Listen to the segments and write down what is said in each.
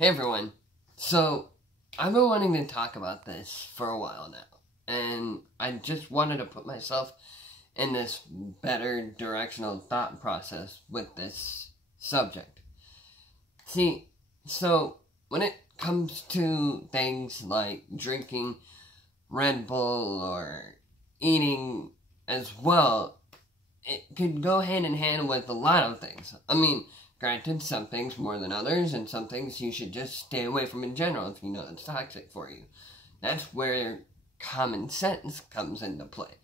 Hey everyone. So, I've been wanting to talk about this for a while now, and I just wanted to put myself in this better directional thought process with this subject. See, so when it comes to things like drinking Red Bull or eating as well, it could go hand in hand with a lot of things. I mean, granted, some things more than others, and some things you should just stay away from in general if you know it's toxic for you. That's where common sense comes into play.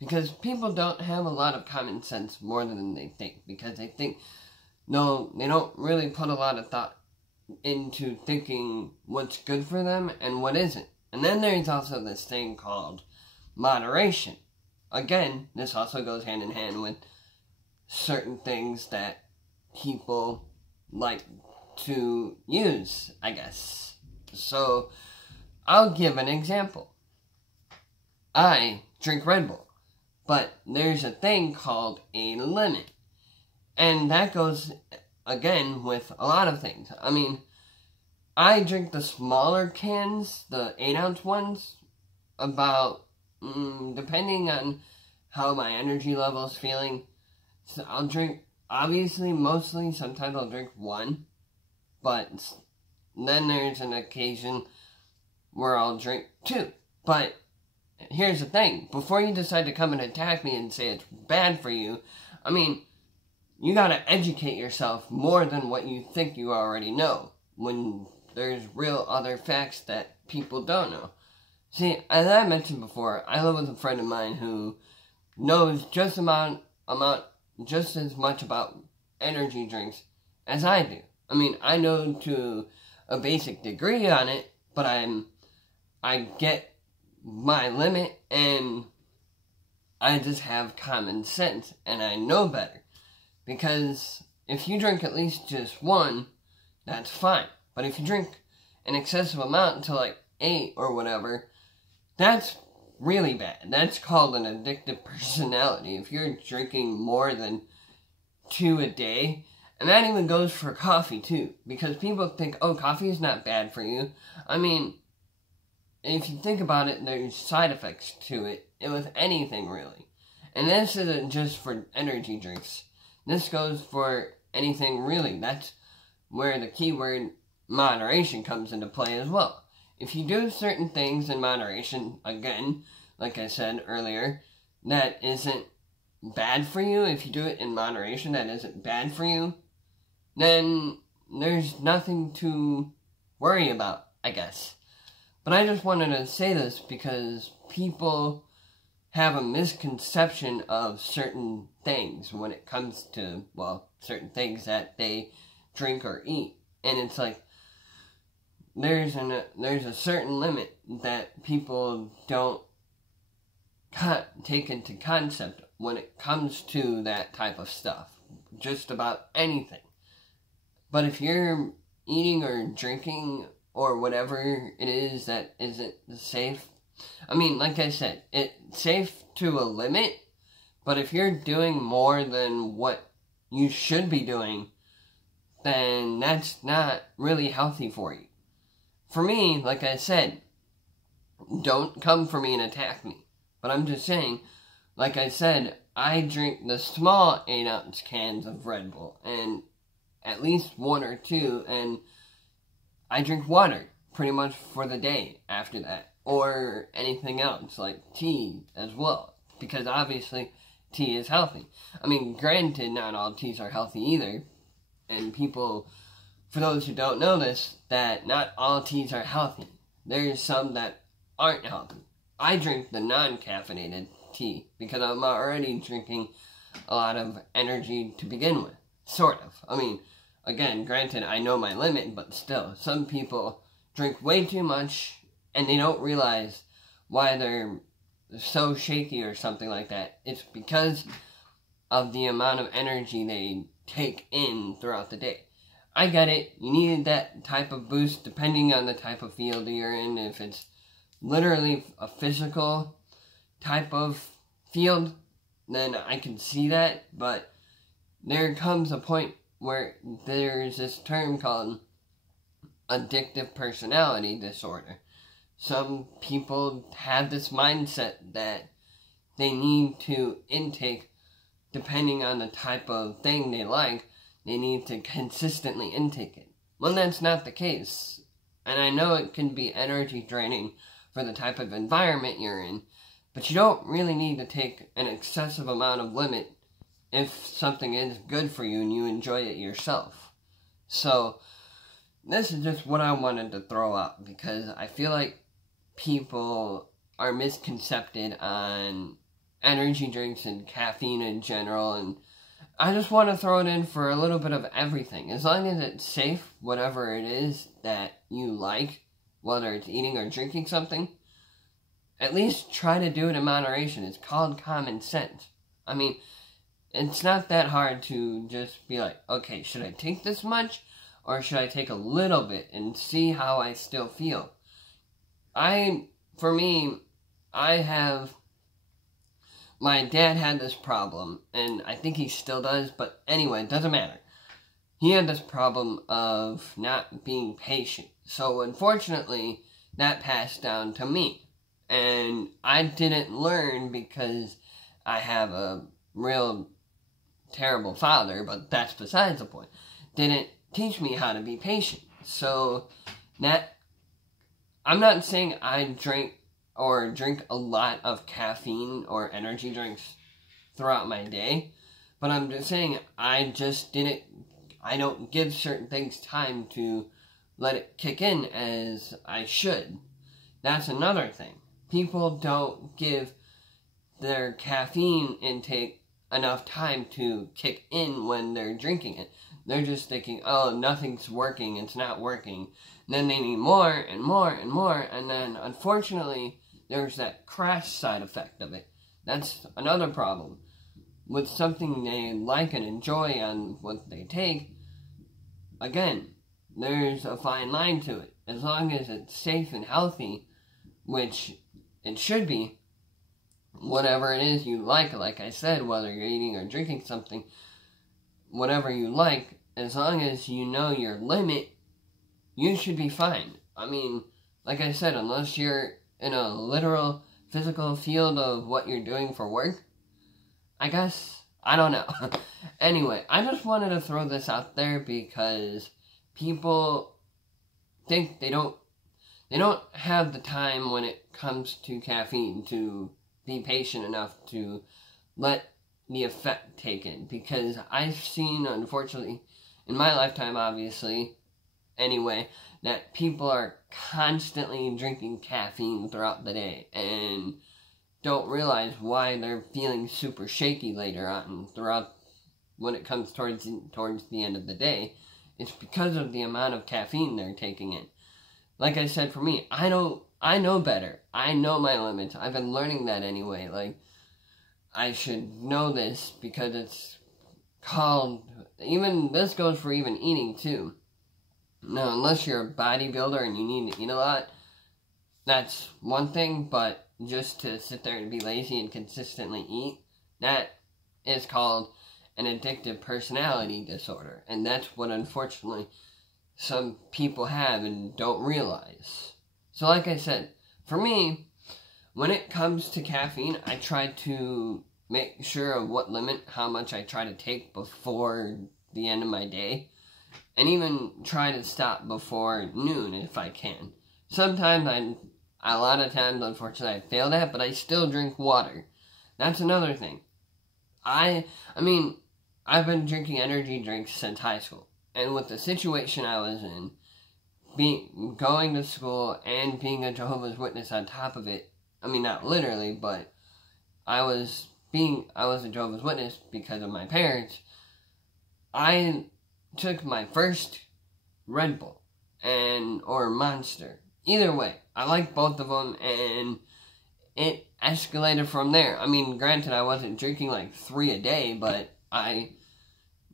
Because people don't have a lot of common sense more than they think. Because they think, no, they don't really put a lot of thought into thinking what's good for them and what isn't. And then there's also this thing called moderation. Again, this also goes hand in hand with certain things that people like to use, I guess. So, I'll give an example. I drink Red Bull, but there's a thing called a limit. And that goes, again, with a lot of things. I mean, I drink the smaller cans, the 8-ounce ones, about, depending on how my energy level is feeling. So I'll drink, obviously, mostly, sometimes I'll drink one, but then there's an occasion where I'll drink two. But here's the thing, before you decide to come and attack me and say it's bad for you, I mean, you gotta educate yourself more than what you think you already know, when there's real other facts that people don't know. See, as I mentioned before, I live with a friend of mine who knows just as much about energy drinks as I do. I mean, I know to a basic degree on it, but I get my limit, and I just have common sense, and I know better. Because if you drink at least just one, that's fine. But if you drink an excessive amount to like 8 or whatever, that's really bad. That's called an addictive personality. If you're drinking more than 2 a day, and that even goes for coffee too, because people think, oh, coffee is not bad for you. I mean, if you think about it, there's side effects to it, with anything really. And this isn't just for energy drinks. This goes for anything really. That's where the keyword moderation comes into play as well. If you do certain things in moderation, again, like I said earlier, that isn't bad for you, if you do it in moderation, that isn't bad for you, then there's nothing to worry about, I guess. But I just wanted to say this because people have a misconception of certain things when it comes to, well, certain things that they drink or eat. And it's like, there's a certain limit that people don't take into concept when it comes to that type of stuff. Just about anything. But if you're eating or drinking or whatever it is that isn't safe, I mean, like I said, it's safe to a limit, but if you're doing more than what you should be doing, then that's not really healthy for you. For me, like I said, don't come for me and attack me. But I'm just saying, like I said, I drink the small 8-ounce cans of Red Bull, and at least 1 or 2, and I drink water pretty much for the day after that. Or anything else, like tea as well. Because obviously, tea is healthy. I mean, granted, not all teas are healthy either. And people, for those who don't know this, that not all teas are healthy. There's some that aren't healthy. I drink the non-caffeinated tea because I'm already drinking a lot of energy to begin with. Sort of. I mean, again, granted, I know my limit, but still, some people drink way too much and they don't realize why they're so shaky or something like that. It's because of the amount of energy they take in throughout the day. I get it. You need that type of boost depending on the type of field you're in. If it's literally a physical type of field, then I can see that. But there comes a point where there's this term called addictive personality disorder. Some people have this mindset that they need to intake, depending on the type of thing they like, they need to consistently intake it. Well, that's not the case. And I know it can be energy draining for the type of environment you're in, but you don't really need to take an excessive amount of limit if something is good for you and you enjoy it yourself. So, this is just what I wanted to throw out, because I feel like people are misconcepted on energy drinks and caffeine in general, and I just want to throw it in for a little bit of everything. As long as it's safe, whatever it is that you like, whether it's eating or drinking something, at least try to do it in moderation. It's called common sense. I mean, it's not that hard to just be like, okay, should I take this much, or should I take a little bit and see how I still feel? My dad had this problem, and I think he still does, but anyway, it doesn't matter. He had this problem of not being patient. So, unfortunately, that passed down to me. And I didn't learn because I have a real terrible father, but that's besides the point. Didn't teach me how to be patient. So, I'm not saying I drink a lot of caffeine or energy drinks throughout my day, but I'm just saying I don't give certain things time to let it kick in as I should. That's another thing. People don't give their caffeine intake enough time to kick in when they're drinking it. They're just thinking, oh, nothing's working, it's not working. And then they need more and more and more, and then unfortunately there's that crash side effect of it. That's another problem. With something they like and enjoy on what they take, again, there's a fine line to it. As long as it's safe and healthy, which it should be, whatever it is you like I said, whether you're eating or drinking something, whatever you like, as long as you know your limit, you should be fine. I mean, like I said, unless you're in a literal physical field of what you're doing for work, I guess, I don't know. Anyway, I just wanted to throw this out there because people think they don't have the time when it comes to caffeine to be patient enough to let the effect take in. Because I've seen, unfortunately, in my lifetime, obviously, anyway, that people are constantly drinking caffeine throughout the day and don't realize why they're feeling super shaky later on when it comes towards the end of the day. It's because of the amount of caffeine they're taking in. Like I said, for me, I know better. I know my limits. I've been learning that anyway. Like, I should know this because it's called, this goes for even eating too. Now, unless you're a bodybuilder and you need to eat a lot, that's one thing, but just to sit there and be lazy and consistently eat, that is called an addictive personality disorder. And that's what, unfortunately, some people have and don't realize. So like I said, for me, when it comes to caffeine, I try to make sure of what limit, how much I try to take before the end of my day. And even try to stop before noon if I can. Sometimes a lot of times, unfortunately, I fail that, but I still drink water. That's another thing. I mean, I've been drinking energy drinks since high school. And with the situation I was in, going to school and being a Jehovah's Witness on top of it, I mean, not literally, but I was a Jehovah's Witness because of my parents. I took my first Red Bull or Monster. Either way, I like both of them, and it escalated from there. I mean, granted, I wasn't drinking like 3 a day, but I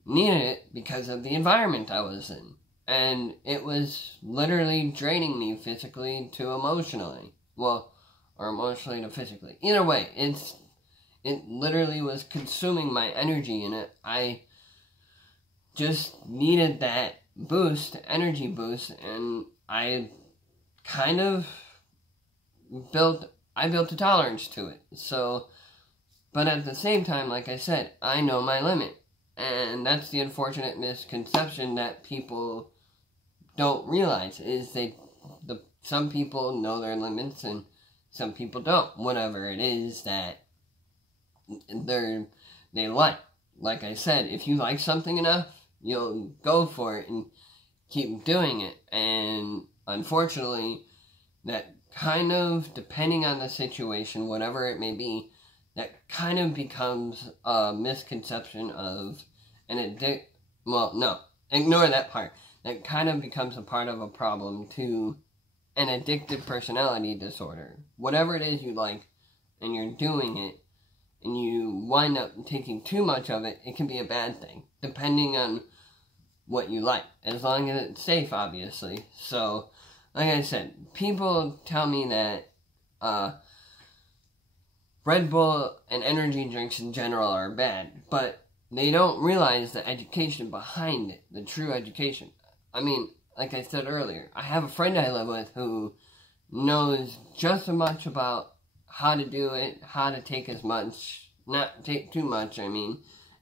needed it because of the environment I was in. And it was literally draining me physically to emotionally. Well, or emotionally to physically. Either way, it literally was consuming my energy, and I just needed that energy boost, and I kind of built a tolerance to it. So, but at the same time, like I said, I know my limit. And that's the unfortunate misconception that people don't realize, is some people know their limits and some people don't. Whatever it is that they like. Like I said, if you like something enough, you'll go for it and keep doing it. And unfortunately, that kind of, depending on the situation, whatever it may be, that kind of becomes a misconception of ignore that part. That kind of becomes a part of a problem to an addictive personality disorder. Whatever it is you like, and you're doing it, and you wind up taking too much of it, it can be a bad thing, depending on what you like, as long as it's safe, obviously. So, like I said, people tell me that Red Bull and energy drinks in general are bad, but they don't realize the education behind it, the true education. I mean, like I said earlier, I have a friend I live with who knows just as much about how to do it, how to take as much, not take too much, I mean,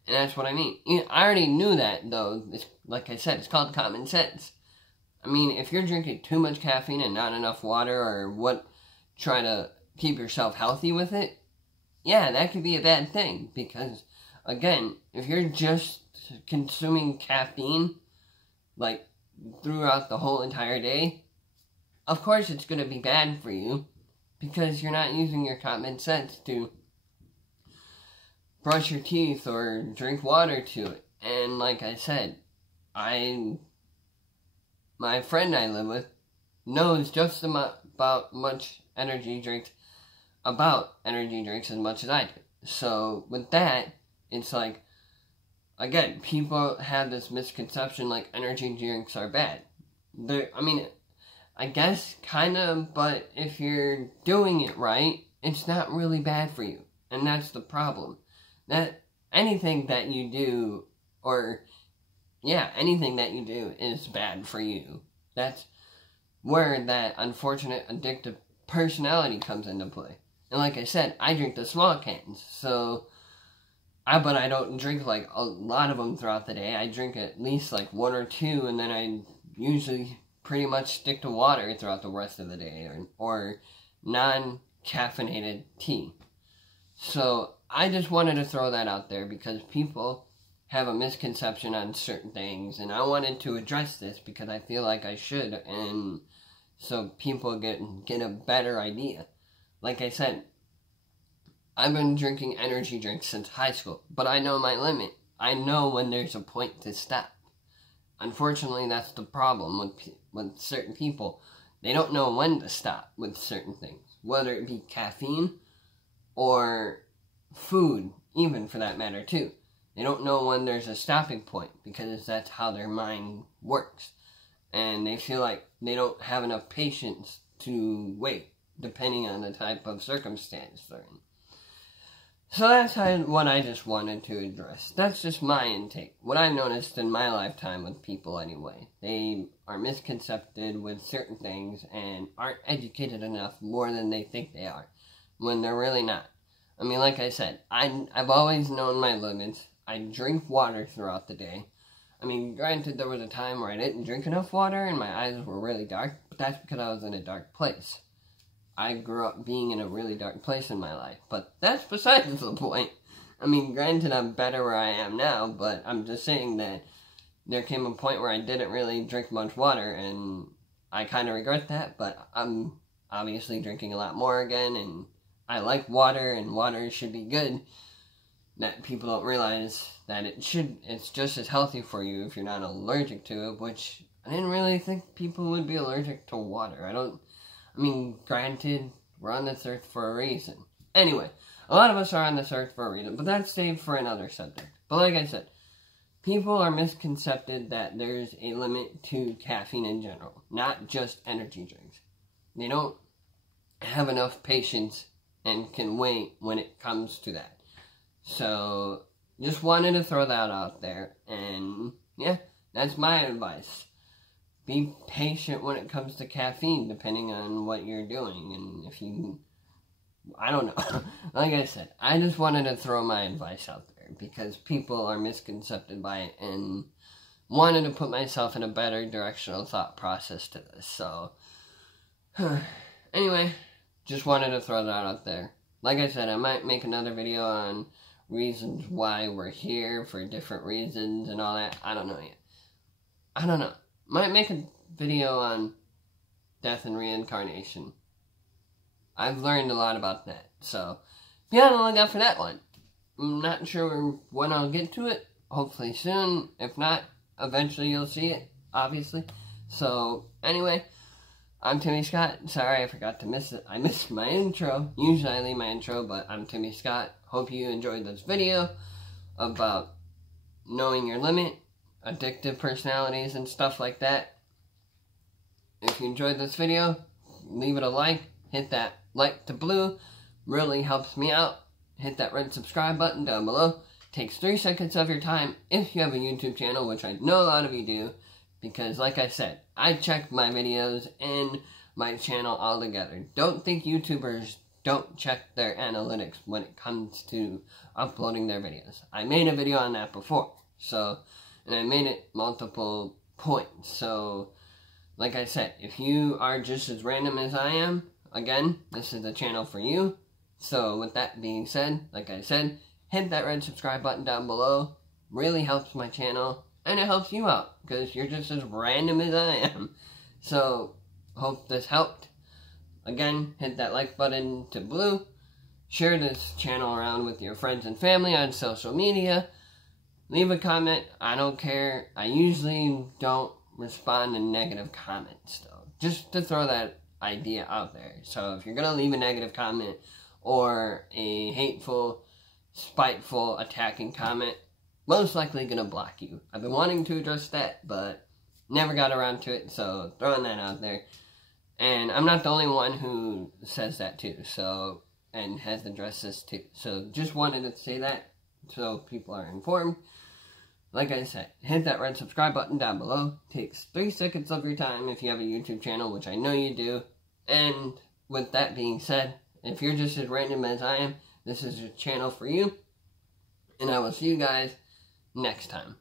and that's what I mean. I already knew that, though. Like I said, it's called common sense. I mean, if you're drinking too much caffeine and not enough water, or try to keep yourself healthy with it, yeah, that could be a bad thing, because, again, if you're just consuming caffeine, like, throughout the whole entire day, of course it's going to be bad for you, because you're not using your common sense to brush your teeth or drink water to it. And like I said, my friend I live with knows just about energy drinks as much as I do. So with that, it's like, again, people have this misconception like energy drinks are bad. I guess kind of, but if you're doing it right, it's not really bad for you. And that's the problem. That anything that you do is bad for you. That's where that unfortunate addictive personality comes into play. And like I said, I drink the small cans, but I don't drink like a lot of them throughout the day. I drink at least like one or two, and then I usually pretty much stick to water throughout the rest of the day, or non-caffeinated tea. So I just wanted to throw that out there because people have a misconception on certain things, and I wanted to address this because I feel like I should, and so people get a better idea. Like I said, I've been drinking energy drinks since high school, but I know my limit. I know when there's a point to stop. Unfortunately, that's the problem with certain people. They don't know when to stop with certain things, whether it be caffeine or food, even for that matter too. They don't know when there's a stopping point because that's how their mind works. And they feel like they don't have enough patience to wait, depending on the type of circumstance they're in. So that's what I just wanted to address. That's just my intake. What I've noticed in my lifetime with people anyway. They are misconcepted with certain things and aren't educated enough more than they think they are, when they're really not. I mean, like I said, I've always known my limits. I drink water throughout the day. I mean, granted, there was a time where I didn't drink enough water and my eyes were really dark, but that's because I was in a dark place. I grew up being in a really dark place in my life, but that's besides the point. I mean, granted, I'm better where I am now, but I'm just saying that there came a point where I didn't really drink much water, and I kind of regret that, but I'm obviously drinking a lot more again, and I like water, and water should be good. That people don't realize that it's just as healthy for you if you're not allergic to it, which I didn't really think people would be allergic to water. I mean, granted, we're on this earth for a reason. Anyway, a lot of us are on this earth for a reason, but that's saved for another subject. But like I said, people are misconcepted that there's a limit to caffeine in general, not just energy drinks. They don't have enough patience and can wait when it comes to that. So, just wanted to throw that out there, and yeah, that's my advice. be patient when it comes to caffeine, depending on what you're doing. And if you, I don't know. Like I said, I just wanted to throw my advice out there because people are misconcepted by it and wanted to put myself in a better directional thought process to this. So, anyway, just wanted to throw that out there. Like I said, I might make another video on reasons why we're here for different reasons and all that. I don't know yet. I don't know. Might make a video on death and reincarnation. I've learned a lot about that. So, be on the lookout for that one. I'm not sure when I'll get to it. Hopefully soon. If not, eventually you'll see it, obviously. So, anyway, I'm Timmy Scott. Sorry I forgot to miss it. I missed my intro. Usually I leave my intro, but I'm Timmy Scott. Hope you enjoyed this video about knowing your limit, addictive personalities, and stuff like that. If you enjoyed this video, leave it a like. Hit that like to blue. Really helps me out. Hit that red subscribe button down below. Takes 3 seconds of your time if you have a YouTube channel, which I know a lot of you do. Because, like I said, I check my videos and my channel all together. Don't think YouTubers don't check their analytics when it comes to uploading their videos. I made a video on that before. So, and I made it multiple points. So, like I said, if you are just as random as I am, again, this is the channel for you. So, with that being said, like I said, hit that red subscribe button down below. Really helps my channel. And it helps you out, because you're just as random as I am. So, hope this helped. Again, hit that like button to blue. Share this channel around with your friends and family on social media. Leave a comment. I don't care. I usually don't respond to negative comments, though. Just to throw that idea out there. So, if you're going to leave a negative comment or a hateful, spiteful, attacking comment, most likely gonna block you. I've been wanting to address that, but never got around to it, so throwing that out there. And I'm not the only one who says that too, so, and has addressed this too. So just wanted to say that so people are informed. Like I said, hit that red subscribe button down below. Takes 3 seconds of your time if you have a YouTube channel, which I know you do. And with that being said, if you're just as random as I am, this is a channel for you. And I will see you guys next time.